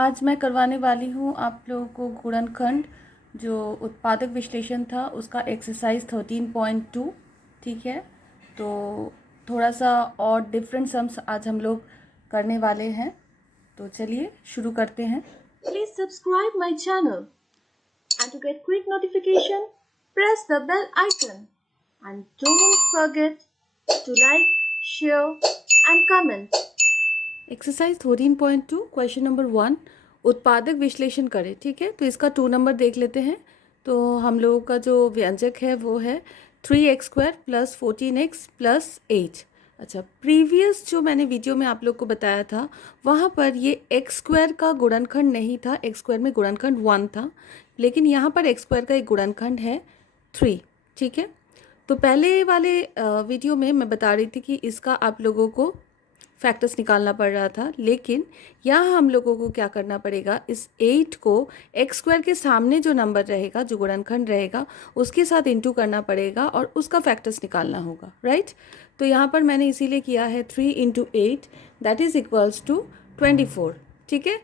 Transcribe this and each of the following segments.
आज मैं करवाने वाली हूँ आप लोगों को गुणनखंड जो उत्पादक विश्लेषण था उसका एक्सरसाइज 13.2। ठीक है, तो थोड़ा सा और डिफरेंट सम्स आज हम लोग करने वाले हैं, तो चलिए शुरू करते हैं। Please subscribe my channel and to get quick notification, press the bell icon and don't forget to like, share and comment. Exercise 13.2 question number 1 उत्पादक विश्लेषण करें। ठीक है, तो इसका 2 नंबर देख लेते हैं। तो हम लोगों का जो व्यंजक है वो है 3x² प्लस 14x प्लस 8। अच्छा, प्रीवियस जो मैंने वीडियो में आप लोग को बताया था वहाँ पर ये x² का गुणनखंड नहीं था, x² में गुणनखंड 1 था, लेकिन यहाँ पर x² का एक गुणनखंड है 3। ठीक है, तो पहले वाले वीडियो में मैं बता रही थी कि इसका आप लोगों को फैक्टर्स निकालना पड़ रहा था, लेकिन यहाँ हम लोगों को क्या करना पड़ेगा, इस 8 को x² के सामने जो नंबर रहेगा, जो गुणनखंड रहेगा, उसके साथ इंटू करना पड़ेगा और उसका फैक्टर्स निकालना होगा। राइट, तो यहाँ पर मैंने इसीलिए किया है 3 × 8 दैट इज़ इक्वल्स टू 24। ठीक है,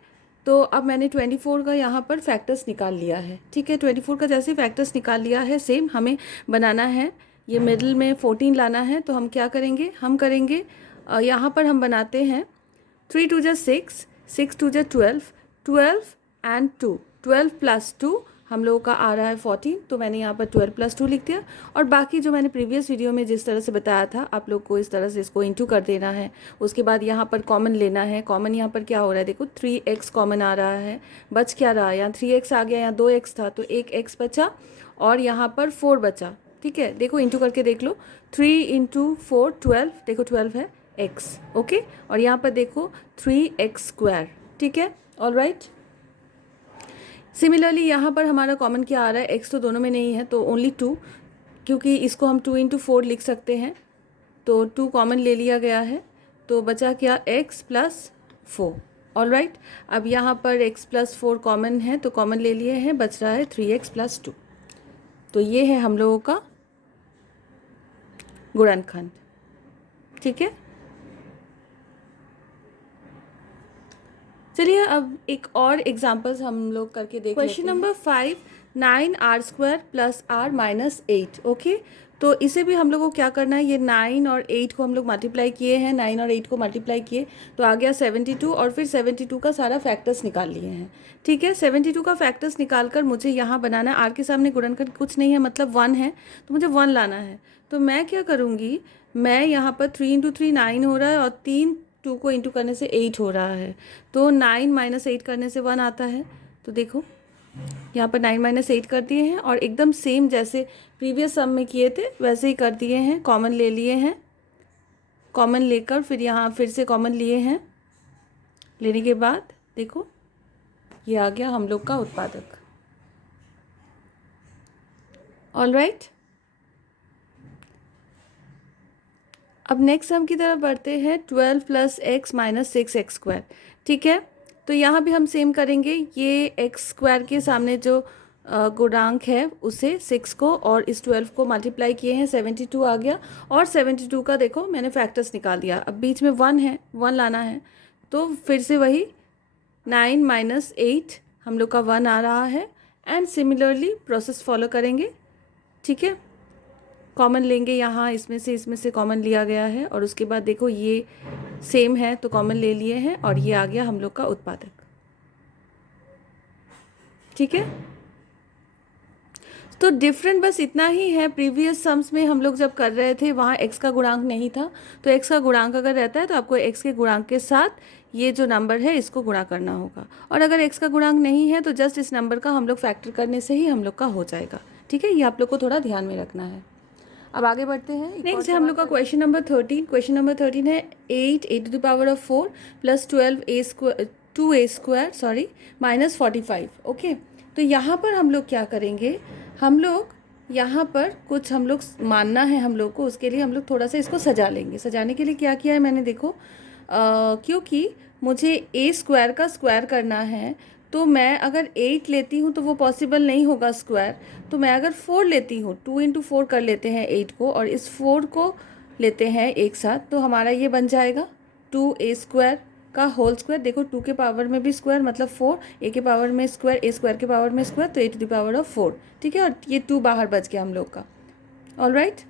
तो अब मैंने 24 का यहाँ पर फैक्टर्स निकाल लिया है। ठीक है, 24 का जैसे फैक्टर्स निकाल लिया है, सेम हमें बनाना है, ये मिडिल में 14 लाना है। तो हम क्या करेंगे, हम करेंगे यहाँ पर हम बनाते हैं 3 × 2 = 6, 6 × 2 = 12, 12 एंड 2, 12 + 2 हम लोगों का आ रहा है 14। तो मैंने यहाँ पर 12 + 2 लिख दिया, और बाकी जो मैंने प्रीवियस वीडियो में जिस तरह से बताया था आप लोग को इस तरह से इसको इंटू कर देना है। उसके बाद यहाँ पर कॉमन लेना है। कॉमन यहाँ पर क्या हो रहा है, देखो 3x कॉमन आ रहा है, बच क्या रहा है, यहाँ 3x आ गया, यहाँ 2x था तो एक x बचा और यहाँ पर 4 बचा। ठीक है, देखो इंटू करके देख लो, 3 × 4 12, देखो 12 है x। ओके, और यहाँ पर देखो 3x²। ठीक है, ऑल राइट। सिमिलरली यहाँ पर हमारा कॉमन क्या आ रहा है, x तो दोनों में नहीं है तो ओनली 2, क्योंकि इसको हम 2 × 4 लिख सकते हैं, तो 2 कॉमन ले लिया गया है, तो बचा क्या, x + 4। ऑल राइट, अब यहाँ पर x + 4 कॉमन है तो कॉमन ले लिए हैं, बच रहा है 3x + 2। तो ये है हम लोगों का गुणनखंड। ठीक है, चलिए अब एक और एग्जाम्पल्स हम लोग करके देख लेते हैं। Question number 5, 9r² + r - 8। Okay, तो इसे भी हम लोग को क्या करना है, ये 9 और 8 को हम लोग मल्टीप्लाई किए हैं, 9 और 8 को मल्टीप्लाई किए तो आ गया 72, और फिर 72 का सारा फैक्टर्स निकाल लिए हैं। ठीक है, 72 का फैक्टर्स निकाल कर मुझे यहाँ बनाना है, आर के सामने गुणनखंड कुछ नहीं है मतलब 1 है, तो मुझे 1 लाना है। तो मैं क्या करूँगी, मैं यहाँ पर 3 × 3 9 हो रहा है, और 2 को इंटू करने से 8 हो रहा है, तो 9 - 8 करने से 1 आता है। तो देखो यहाँ पर 9 - 8 कर दिए हैं, और एकदम सेम जैसे प्रीवियस सम में किए थे वैसे ही कर दिए हैं। कॉमन ले लिए हैं, कॉमन लेकर फिर यहाँ फिर से कॉमन लिए हैं, लेने के बाद देखो ये आ गया हम लोग का उत्पादक। ऑल राइट, अब नेक्स्ट सम की तरफ बढ़ते हैं, 12 + x - 6x²। ठीक है, तो यहाँ भी हम सेम करेंगे, ये x² के सामने जो गुणांक है उसे 6 को और इस 12 को मल्टीप्लाई किए हैं, 72 आ गया, और 72 का देखो मैंने फैक्टर्स निकाल दिया। अब बीच में 1 है, 1 लाना है, तो फिर से वही 9 - 8 हम लोग का 1 आ रहा है, एंड सिमिलरली प्रोसेस फॉलो करेंगे। ठीक है, कॉमन लेंगे यहाँ, इसमें से कॉमन लिया गया है, और उसके बाद देखो ये सेम है तो कॉमन ले लिए हैं, और ये आ गया हम लोग का उत्पादक। ठीक है, तो डिफरेंट बस इतना ही है, प्रीवियस सम्स में हम लोग जब कर रहे थे वहाँ x का गुणांक नहीं था, तो x का गुणांक अगर रहता है तो आपको x के गुणांक के साथ ये जो नंबर है इसको गुणा करना होगा, और अगर x का गुणांक नहीं है तो जस्ट इस नंबर का हम लोग फैक्टर करने से ही हम लोग का हो जाएगा। ठीक है, ये आप लोग को थोड़ा ध्यान में रखना है। अब आगे बढ़ते हैं, नेक्स्ट है हम लोग का क्वेश्चन नंबर 13। क्वेश्चन नंबर 13 है 8 × 4 + 12 2a² सॉरी -45। ओके, तो यहाँ पर हम लोग क्या करेंगे, हम लोग यहाँ पर कुछ हम लोग मानना है हम लोग को, उसके लिए हम लोग थोड़ा सा इसको सजा लेंगे। सजाने के लिए क्या किया है मैंने, देखो क्योंकि मुझे a² का स्क्वायर करना है, तो मैं अगर 8 लेती हूँ तो वो पॉसिबल नहीं होगा स्क्वायर, तो मैं अगर 4 लेती हूँ, 2 × 4 कर लेते हैं 8 को, और इस 4 को लेते हैं एक साथ, तो हमारा ये बन जाएगा 2a² का होल स्क्वायर, देखो 2 के पावर में भी स्क्वायर मतलब 4, a के पावर में स्क्वायर, a स्क्वायर के पावर में स्क्वायर, तो a to the power of 4, ठीक है। और ये 2 बाहर बच गया हम लोग का। ऑलराइट,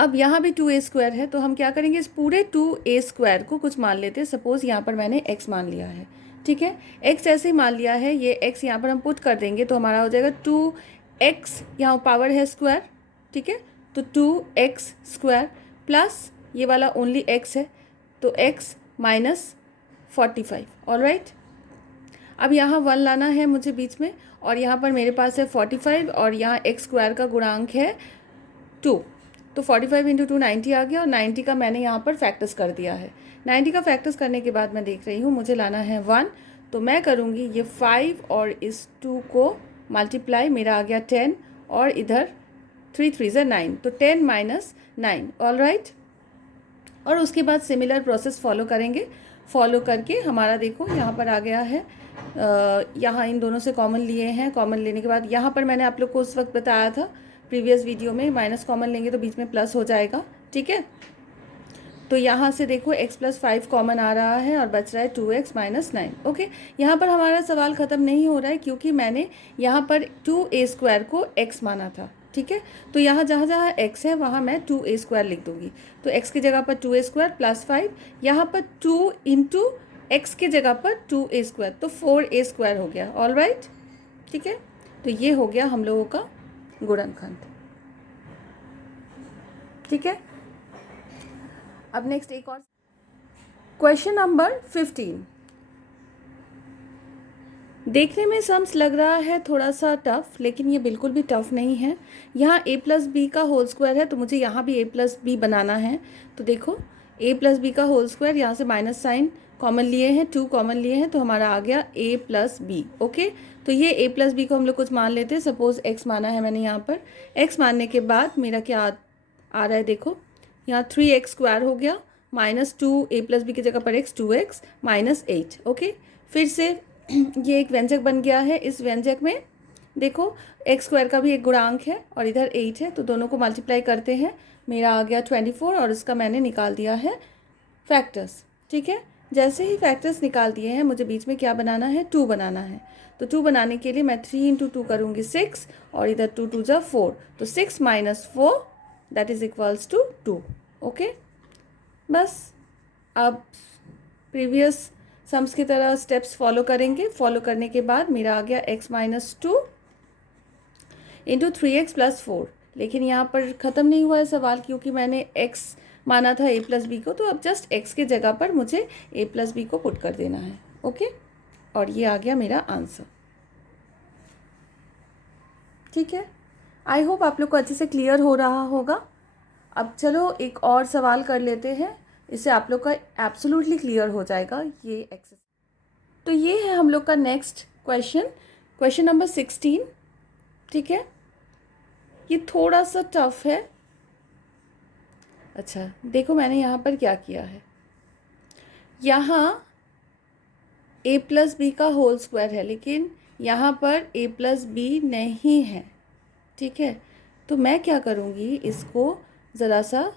अब यहाँ भी 2a स्क्वायर है, तो हम क्या करेंगे, इस पूरे 2a स्क्वायर को कुछ मान लेते हैं। सपोज़ यहाँ पर मैंने x मान लिया है, ठीक है। x ऐसे ही मान लिया है, ये x यहाँ पर हम पुट कर देंगे तो हमारा हो जाएगा 2x, यहाँ पावर है स्क्वायर, ठीक है। तो 2x स्क्वायर प्लस ये वाला ओनली x है, तो x माइनस 45। ऑलराइट, अब यहाँ 1 लाना है मुझे बीच में, और यहाँ पर मेरे पास है 45 और यहाँ x स्क्वायर का गुणांक है 2, तो 45 इंटू 2 90 आ गया, और 90 का मैंने यहाँ पर फैक्टर्स कर दिया है। 90 का फैक्टर्स करने के बाद मैं देख रही हूँ मुझे लाना है 1, तो मैं करूँगी ये 5 और इस 2 को मल्टीप्लाई, मेरा आ गया 10, और इधर 3 3 ज़ा 9, तो 10 माइनस 9। ऑलराइट, और उसके बाद सिमिलर प्रोसेस फॉलो करेंगे। फॉलो करके हमारा देखो यहाँ पर आ गया है, यहाँ इन दोनों से कॉमन लिए हैं। कॉमन लेने के बाद यहाँ पर मैंने आप लोग को उस वक्त बताया था प्रीवियस वीडियो में, माइनस कॉमन लेंगे तो बीच में प्लस हो जाएगा, ठीक है। तो यहाँ से देखो x प्लस 5 कॉमन आ रहा है और बच रहा है 2x माइनस 9। ओके, यहाँ पर हमारा सवाल ख़त्म नहीं हो रहा है, क्योंकि मैंने यहाँ पर 2a स्क्वायर को x माना था, ठीक है। तो यहाँ जहाँ जहाँ x है वहाँ मैं 2a स्क्वायर लिख दूँगी, तो x की जगह पर 2a स्क्वायर प्लस 5, यहाँ पर 2 इंटू x की जगह पर 2a स्क्वायर, तो 4a स्क्वायर हो गया। ऑल राइट, ठीक है। तो ये हो गया हम लोगों का गुणनखंड, ठीक है। अब नेक्स्ट एक और क्वेश्चन नंबर 15। देखने में सम्स लग रहा है थोड़ा सा टफ, लेकिन ये बिल्कुल भी टफ नहीं है। यहाँ a प्लस बी का होल स्क्वायर है, तो मुझे यहाँ भी a प्लस बी बनाना है। तो देखो a प्लस बी का होल स्क्वायर, यहाँ से माइनस साइन कॉमन लिए हैं, 2 कॉमन लिए हैं, तो हमारा आ गया a प्लस बी। ओके, तो ये a प्लस बी को हम लोग कुछ मान लेते हैं। सपोज़ x माना है मैंने, यहाँ पर x मानने के बाद मेरा क्या आ रहा है, देखो यहाँ 3x स्क्वायर हो गया, माइनस 2 a प्लस बी की जगह पर x 2x माइनस 8। ओके, फिर से ये एक व्यंजक बन गया है। इस व्यंजक में देखो x स्क्वायर का भी एक गुणांक है और इधर 8 है, तो दोनों को मल्टीप्लाई करते हैं, मेरा आ गया 24, और इसका मैंने निकाल दिया है फैक्टर्स, ठीक है। जैसे ही फैक्टर्स निकाल दिए हैं, मुझे बीच में क्या बनाना है, 2 बनाना है। तो 2 बनाने के लिए मैं 3 इंटू 2 करूँगी 6, और इधर 2 2 जा 4, तो 6 minus 4 that is equals to 2। Okay, बस अब प्रीवियस सम्स की तरह स्टेप्स फॉलो करेंगे। फॉलो करने के बाद मेरा आ गया x minus 2 into 3x plus 4। लेकिन यहाँ पर ख़त्म नहीं हुआ है सवाल, क्योंकि मैंने x माना था a प्लस बी को, तो अब जस्ट x के जगह पर मुझे a प्लस बी को पुट कर देना है। ओके, और ये आ गया मेरा आंसर, ठीक है। आई होप आप लोग को अच्छे से क्लियर हो रहा होगा। अब चलो एक और सवाल कर लेते हैं, इससे आप लोग का एब्सोल्युटली क्लियर हो जाएगा ये एक्सरसाइज। तो ये है हम लोग का नेक्स्ट क्वेश्चन, क्वेश्चन नंबर 16, ठीक है। ये थोड़ा सा टफ है। अच्छा देखो मैंने यहाँ पर क्या किया है, यहाँ a प्लस बी का होल स्क्वायर है, लेकिन यहाँ पर a प्लस बी नहीं है, ठीक है। तो मैं क्या करूँगी, इसको ज़रा सा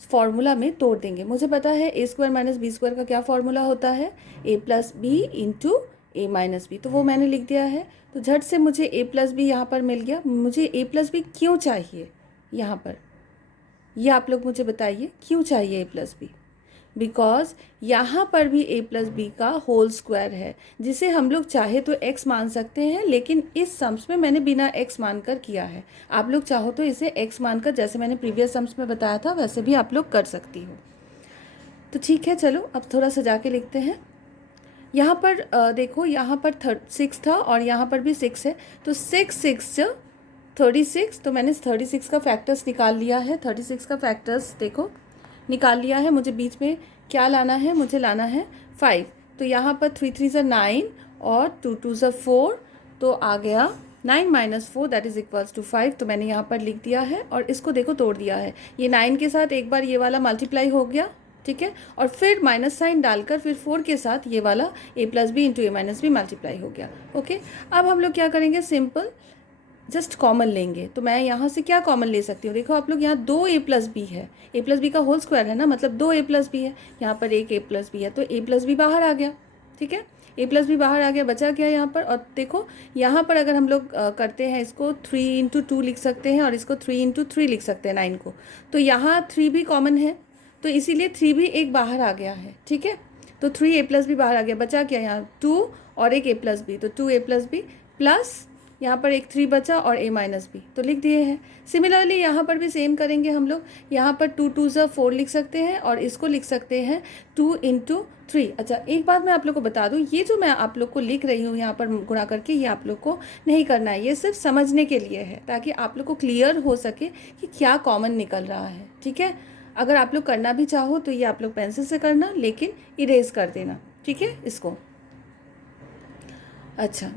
फॉर्मूला में तोड़ देंगे। मुझे पता है a square minus B square का क्या फॉर्मूला होता है, a plus B into A minus B, तो वो मैंने लिख दिया है। तो झट से मुझे a प्लस बी यहाँ पर मिल गया। मुझे a प्लस बी क्यों चाहिए यहाँ पर, ये आप लोग मुझे बताइए, क्यों चाहिए a प्लस बी? बिकॉज यहाँ पर भी a प्लस बी का होल स्क्वायर है, जिसे हम लोग चाहे तो x मान सकते हैं, लेकिन इस सम्स में मैंने बिना x मानकर किया है। आप लोग चाहो तो इसे x मानकर, जैसे मैंने प्रीवियस सम्स में बताया था, वैसे भी आप लोग कर सकती हो। तो ठीक है, चलो अब थोड़ा सजा के लिखते हैं। यहाँ पर देखो, यहाँ पर 6 था और यहाँ पर भी 6 है, तो 6 6 36, तो मैंने 36 का फैक्टर्स निकाल लिया है। 36 का फैक्टर्स देखो निकाल लिया है। मुझे बीच में क्या लाना है, मुझे लाना है 5, तो यहाँ पर 3 3 ज़ा 9 और 2 2 ज़ा 4, तो आ गया 9 minus 4 that is equals to 5। तो मैंने यहाँ पर लिख दिया है और इसको देखो तोड़ दिया है। ये 9 के साथ एक बार ये वाला मल्टीप्लाई हो गया, ठीक है, और फिर माइनस साइन डालकर फिर 4 के साथ ये वाला a plus B into A minus B multiply हो गया। ओके, अब हम लोग क्या करेंगे, सिंपल जस्ट कॉमन लेंगे। तो मैं यहाँ से क्या कॉमन ले सकती हूँ, देखो आप लोग यहाँ 2a+b है, a+b का होल स्क्वायर है ना, मतलब 2a+b है, यहाँ पर एक a+b है, तो a+b बाहर आ गया। ठीक है, a+b बाहर आ गया, बचा क्या यहाँ पर। और देखो यहाँ पर अगर हम लोग करते हैं इसको 3 × 2 लिख सकते हैं और इसको 3 × 3 लिख सकते हैं 9 को, तो यहाँ 3 भी कॉमन है, तो इसीलिए 3 भी एक बाहर आ गया है। ठीक है, तो 3a+b बाहर आ गया, बचा क्या यहाँ 2 और एक a+b, तो 2a+b प्लस यहाँ पर एक 3 बचा और a-b, तो लिख दिए हैं। सिमिलरली यहाँ पर भी सेम करेंगे हम लोग, यहाँ पर 2 2 ज़ा 4 लिख सकते हैं और इसको लिख सकते हैं 2 × 3। अच्छा, एक बात मैं आप लोग को बता दूँ, ये जो मैं आप लोग को लिख रही हूँ यहाँ पर गुणा करके, ये आप लोग को नहीं करना है, ये सिर्फ समझने के लिए है, ताकि आप लोग को क्लियर हो सके कि क्या कॉमन निकल रहा है। ठीक है, अगर आप लोग करना भी चाहो तो ये आप लोग पेंसिल से करना, लेकिन इरेज कर देना। ठीक है, इसको। अच्छा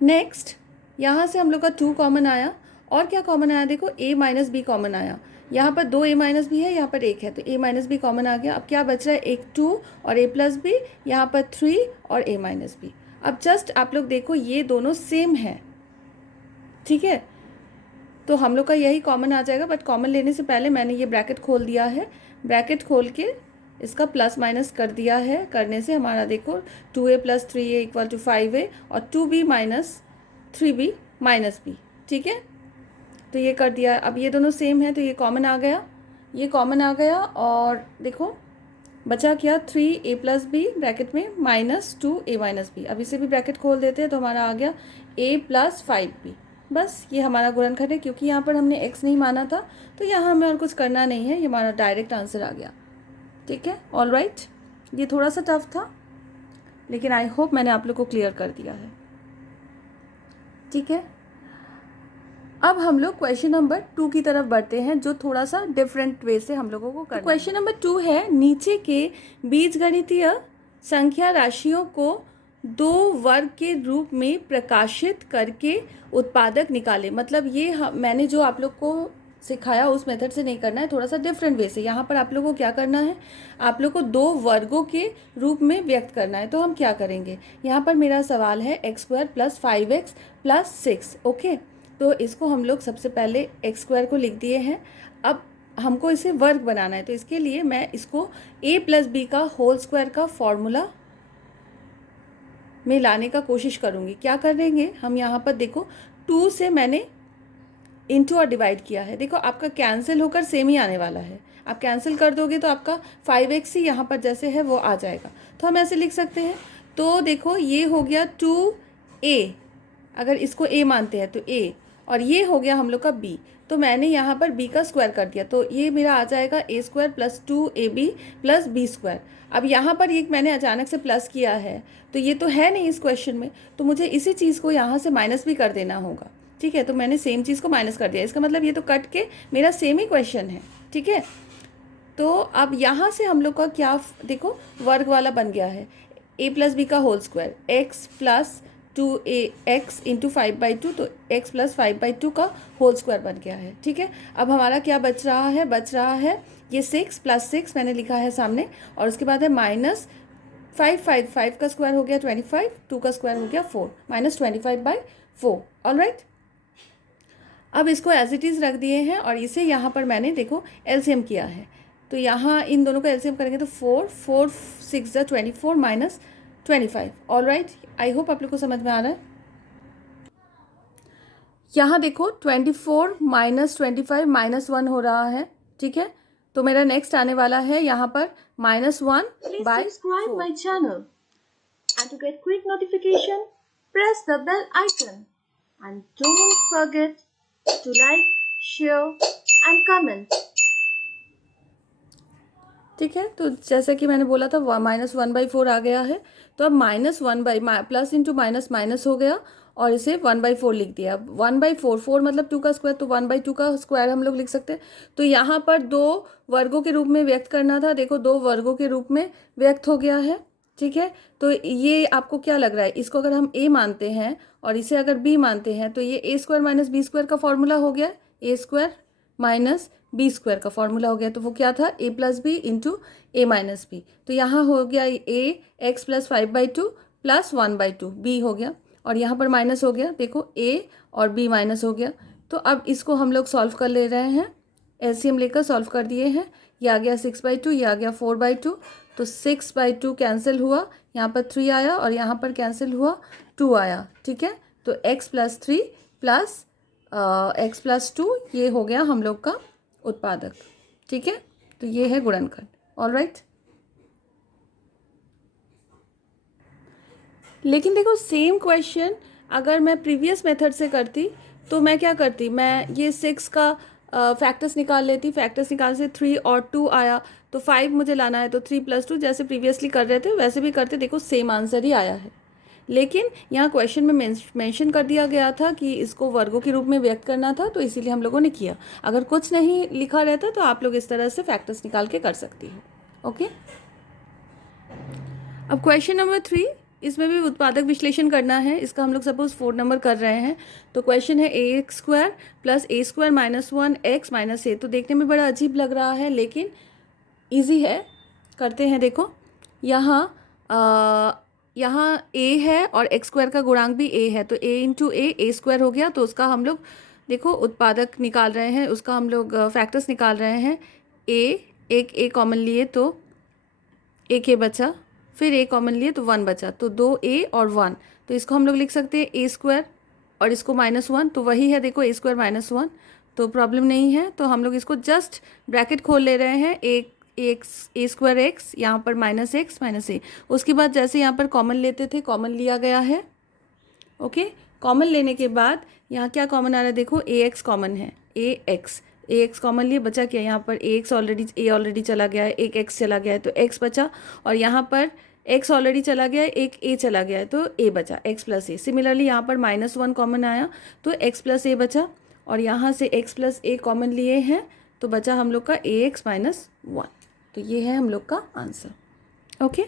नेक्स्ट, यहाँ से हम लोग का 2 कॉमन आया, और क्या कॉमन आया, देखो a-b कॉमन आया, यहाँ पर 2a-b है, यहाँ पर 1 है, तो a-b कॉमन आ गया। अब क्या बच रहा है, एक 2 और a+b, यहाँ पर 3 और a-b। अब जस्ट आप लोग देखो ये दोनों सेम है। ठीक है, तो हम लोग का यही कॉमन आ जाएगा, बट कॉमन लेने से पहले मैंने ये ब्रैकेट खोल दिया है, ब्रैकेट खोल के इसका प्लस माइनस कर दिया है। करने से हमारा देखो 2a + 3a = 5a और 2b - 3b - b। ठीक है, तो ये कर दिया। अब ये दोनों सेम है तो ये कॉमन आ गया, ये कॉमन आ गया, और देखो बचा क्या 3a + b ब्रैकेट में -2a - b। अब इसे भी ब्रैकेट खोल देते हैं तो हमारा आ गया a + 5b। बस ये हमारा गुणनखंड है, क्योंकि यहाँ पर हमने x नहीं माना था तो यहाँ हमें और कुछ करना नहीं है, ये हमारा डायरेक्ट आंसर आ गया। ठीक है, ऑल राइट। ये थोड़ा सा टफ था, लेकिन आई होप मैंने आप लोग को क्लियर कर दिया है। ठीक है, अब हम लोग क्वेश्चन नंबर 2 की तरफ बढ़ते हैं, जो थोड़ा सा डिफरेंट वे से हम लोगों को करना है। क्वेश्चन नंबर 2 है, नीचे के बीजगणितीय संख्या राशियों को 2 वर्ग के रूप में प्रकाशित करके उत्पादक निकाले। मतलब ये मैंने जो आप लोग को सिखाया उस मेथड से नहीं करना है, थोड़ा सा डिफरेंट वे से। यहाँ पर आप लोगों को क्या करना है, आप लोग को 2 वर्गों के रूप में व्यक्त करना है। तो हम क्या करेंगे, यहाँ पर मेरा सवाल है x² + 5x + 6। ओके, तो इसको हम लोग सबसे पहले x² को लिख दिए हैं। अब हमको इसे वर्ग बनाना है, तो इसके लिए मैं इसको a + b का होल स्क्वायर का फॉर्मूला में लाने का कोशिश करूँगी। क्या करेंगे हम, यहाँ पर देखो 2 से मैंने इंटू और डिवाइड किया है, देखो आपका कैंसिल होकर सेम ही आने वाला है। आप कैंसिल कर दोगे तो आपका 5x ही यहाँ पर जैसे है वो आ जाएगा, तो हम ऐसे लिख सकते हैं। तो देखो ये हो गया 2a, अगर इसको a मानते हैं तो a, और ये हो गया हम लोग का b, तो मैंने यहाँ पर b का स्क्वायर कर दिया, तो ये मेरा आ जाएगा a² + 2ab + b²। अब यहाँ पर ये मैंने अचानक से प्लस किया है, तो ये तो है नहीं इस क्वेश्चन में, तो मुझे इसी चीज़ को यहाँ से माइनस भी कर देना होगा। ठीक है, तो मैंने सेम चीज़ को माइनस कर दिया, इसका मतलब ये तो कट के मेरा सेम ही क्वेश्चन है। ठीक है, तो अब यहाँ से हम लोग का क्या, देखो वर्ग वाला बन गया है, a + b का होल स्क्वायर, x + 2ax × 5/2, तो x + 5/2 का होल स्क्वायर बन गया है। ठीक है, अब हमारा क्या बच रहा है, बच रहा है ये 6 + 6 मैंने लिखा है सामने, और उसके बाद है -5 का स्क्वायर हो गया 25, 2 का स्क्वायर हो गया 4, -25/4। ऑल राइट, अब इसको एज इट इज़ रख दिए हैं, और इसे यहाँ पर मैंने देखो एलसीएम किया है, तो यहाँ इन दोनों का एलसीएम करेंगे तो 4 4 6 = 24 - 25। ऑल राइट, आई होप आप लोग को समझ में आ रहा है। यहाँ देखो 24 - 25 -1 हो रहा है। ठीक है, तो मेरा नेक्स्ट आने वाला है यहाँ पर -1/4। Please subscribe my channel, and to get quick notification, press the bell icon, and don't forget to like, share and comment. ठीक है, तो जैसे कि मैंने बोला था -1/4 आ गया है, तो अब -1 प्लस इंटू माइनस माइनस हो गया, और इसे 1/4 लिख दिया। अब 1/4, 4 मतलब 2 का स्क्वायर, तो 1/2 का स्क्वायर हम लोग लिख सकते हैं। तो यहाँ पर 2 वर्गों के रूप में व्यक्त करना था, देखो 2 वर्गों के रूप में व्यक्त हो गया है। ठीक है, तो ये आपको क्या लग रहा है, इसको अगर हम a मानते हैं और इसे अगर b मानते हैं, तो ये a² - b² का फॉर्मूला हो गया, a² - b² का फॉर्मूला हो गया। तो वो क्या था, a + b × a - b। तो यहाँ हो गया a x + 5/2 + 1/2 b हो गया। और यहाँ पर माइनस हो गया, देखो a और b माइनस हो गया। तो अब इसको हम लोग सॉल्व कर ले रहे हैं, एलसीएम लेकर सॉल्व कर दिए हैं। ये आ गया 6/2, ये आ गया 4/2। तो 6/2 कैंसिल हुआ, यहाँ पर 3 आया और यहाँ पर कैंसिल हुआ 2 आया, ठीक है। तो x + 3 प्लस x + 2 ये हो गया हम लोग का उत्पादक, ठीक है। तो ये है गुणनखंड। ऑलराइट, लेकिन देखो सेम क्वेश्चन अगर मैं प्रीवियस मेथड से करती तो मैं क्या करती, मैं ये 6 का फैक्टर्स निकाल लेती। फैक्टर्स निकाल से 3 और 2 आया, तो 5 मुझे लाना है, तो 3 + 2 जैसे प्रीवियसली कर रहे थे वैसे भी करते, देखो सेम आंसर ही आया है। लेकिन यहाँ क्वेश्चन में मेंशन कर दिया गया था कि इसको वर्गों के रूप में व्यक्त करना था, तो इसीलिए हम लोगों ने किया। अगर कुछ नहीं लिखा रहता तो आप लोग इस तरह से फैक्टर्स निकाल के कर सकती हो। ओके, अब क्वेश्चन नंबर 3, इसमें भी उत्पादक विश्लेषण करना है। इसका हम लोग सपोज 4 नंबर कर रहे हैं। तो क्वेश्चन है ax² + a² - 1x - a। तो देखने में बड़ा अजीब लग रहा है लेकिन इजी है, करते हैं। देखो यहाँ a है और x² का गुणांक भी a है, तो a × a² हो गया। तो उसका हम लोग देखो उत्पादक निकाल रहे हैं, उसका हम लोग फैक्टर्स निकाल रहे हैं। एक a कॉमन लिए तो एक a बचा, फिर a कॉमन लिए तो 1 बचा, तो 2a और 1। तो इसको हम लोग लिख सकते हैं a² और इसको -1, तो वही है देखो a² - 1, तो प्रॉब्लम नहीं है। तो हम लोग इसको जस्ट ब्रैकेट खोल ले रहे हैं, a² x, यहाँ पर -x - a। उसके बाद जैसे यहाँ पर कॉमन लेते थे, कॉमन लिया गया है। ओके, कॉमन लेने के बाद यहाँ क्या कॉमन आ रहा है, देखो ax कॉमन है, ax कॉमन लिए, बचा क्या, यहाँ पर a ऑलरेडी चला गया है, एक x चला गया है तो x बचा, और यहाँ पर x ऑलरेडी चला गया है, एक a चला गया है तो a बचा, x + a। सिमिलरली यहाँ पर -1 कॉमन आया तो x + a बचा, और यहाँ से x + a कॉमन लिए हैं तो बचा हम लोग का ax - 1। तो ये है हम लोग का आंसर। ओके,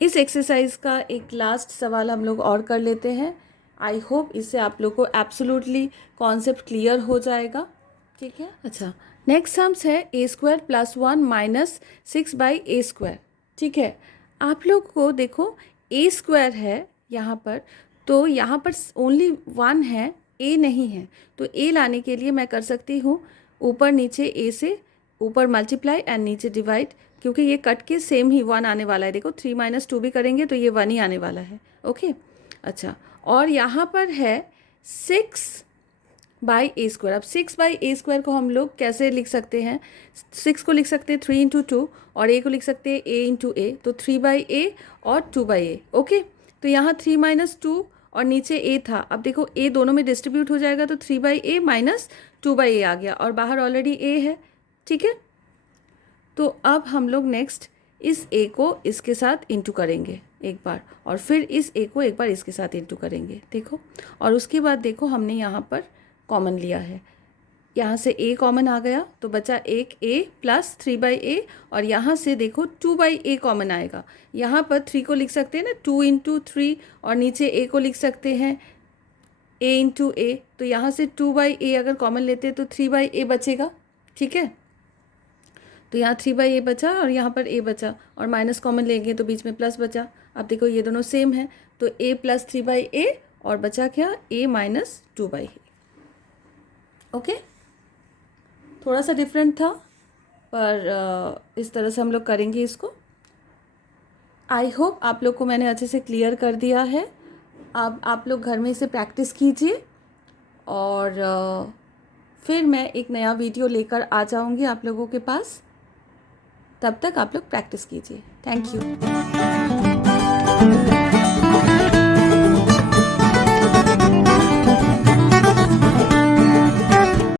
इस एक्सरसाइज का एक लास्ट सवाल हम लोग और कर लेते हैं। आई होप इससे आप लोग को एब्सोल्युटली कॉन्सेप्ट क्लियर हो जाएगा, ठीक है। अच्छा, नेक्स्ट सम्स है a² + 1 - 6/a², ठीक है। आप लोग को देखो a² है यहाँ पर, तो यहाँ पर ओनली 1 है, a नहीं है। तो a लाने के लिए मैं कर सकती हूँ ऊपर नीचे a से ऊपर मल्टीप्लाई एंड नीचे डिवाइड, क्योंकि ये कट के सेम ही 1 आने वाला है। देखो 3 - 2 भी करेंगे तो ये 1 ही आने वाला है। ओके, अच्छा, और यहाँ पर है 6/a²। अब 6/a² को हम लोग कैसे लिख सकते हैं, 6 को लिख सकते हैं 3 × 2 और a को लिख सकते हैं a × a, तो 3/a और 2/a। ओके, तो यहाँ 3 - 2 और नीचे a था, अब देखो a दोनों में डिस्ट्रीब्यूट हो जाएगा तो 3/a - 2/a आ गया, और बाहर ऑलरेडी a है, ठीक है। तो अब हम लोग नेक्स्ट इस a को इसके साथ इंटू करेंगे एक बार, और फिर इस a को एक बार इसके साथ इंटू करेंगे, देखो। और उसके बाद देखो हमने यहाँ पर कॉमन लिया है, यहाँ से a कॉमन आ गया तो बचा एक a + 3/a, और यहाँ से देखो 2/a कॉमन आएगा। यहाँ पर 3 को लिख सकते हैं ना 2 × 3, और नीचे a को लिख सकते हैं a × a। तो यहाँ से 2/a अगर कॉमन लेते हैं तो 3/a बचेगा, ठीक है। तो यहाँ 3/a बचा और यहाँ पर a बचा, और माइनस कॉमन लेंगे तो बीच में प्लस बचा। अब देखो ये दोनों सेम है, तो a + 3/a और बचा क्या, a - 2/a। ओके, थोड़ा सा डिफरेंट था पर इस तरह से हम लोग करेंगे इसको। आई होप आप लोग को मैंने अच्छे से क्लियर कर दिया है। अब आप लोग घर में इसे प्रैक्टिस कीजिए, और फिर मैं एक नया वीडियो लेकर आ जाऊंगी आप लोगों के पास। तब तक आप लोग प्रैक्टिस कीजिए। Thank you.